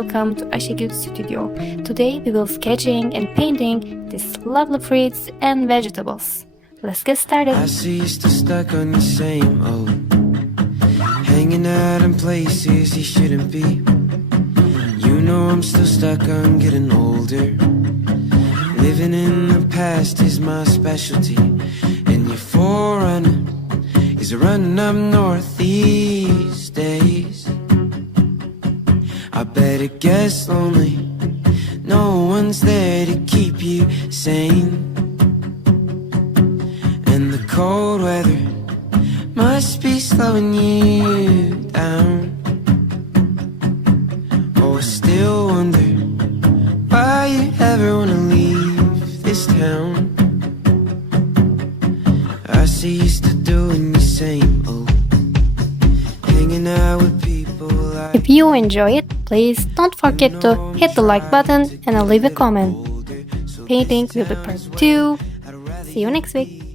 welcome to Ayşegül Studio. Today we will sketching and painting these lovely fruits and vegetables. Let's get started. I see you still stuck on the same old, hanging out in places you shouldn't be. You know I'm still stuck on getting older. Living in the past is my specialty, and your forerunner is running up north these days. I bet it gets lonely, no one's there to keep you sane, and the cold weather must be slowing you down. Oh, I still wonder why you ever wanna leave this town. I see you still doing the same old, hanging out with people like. If you enjoy it, please don't forget to hit the like button and leave a comment. Painting will be part 2. See you next week.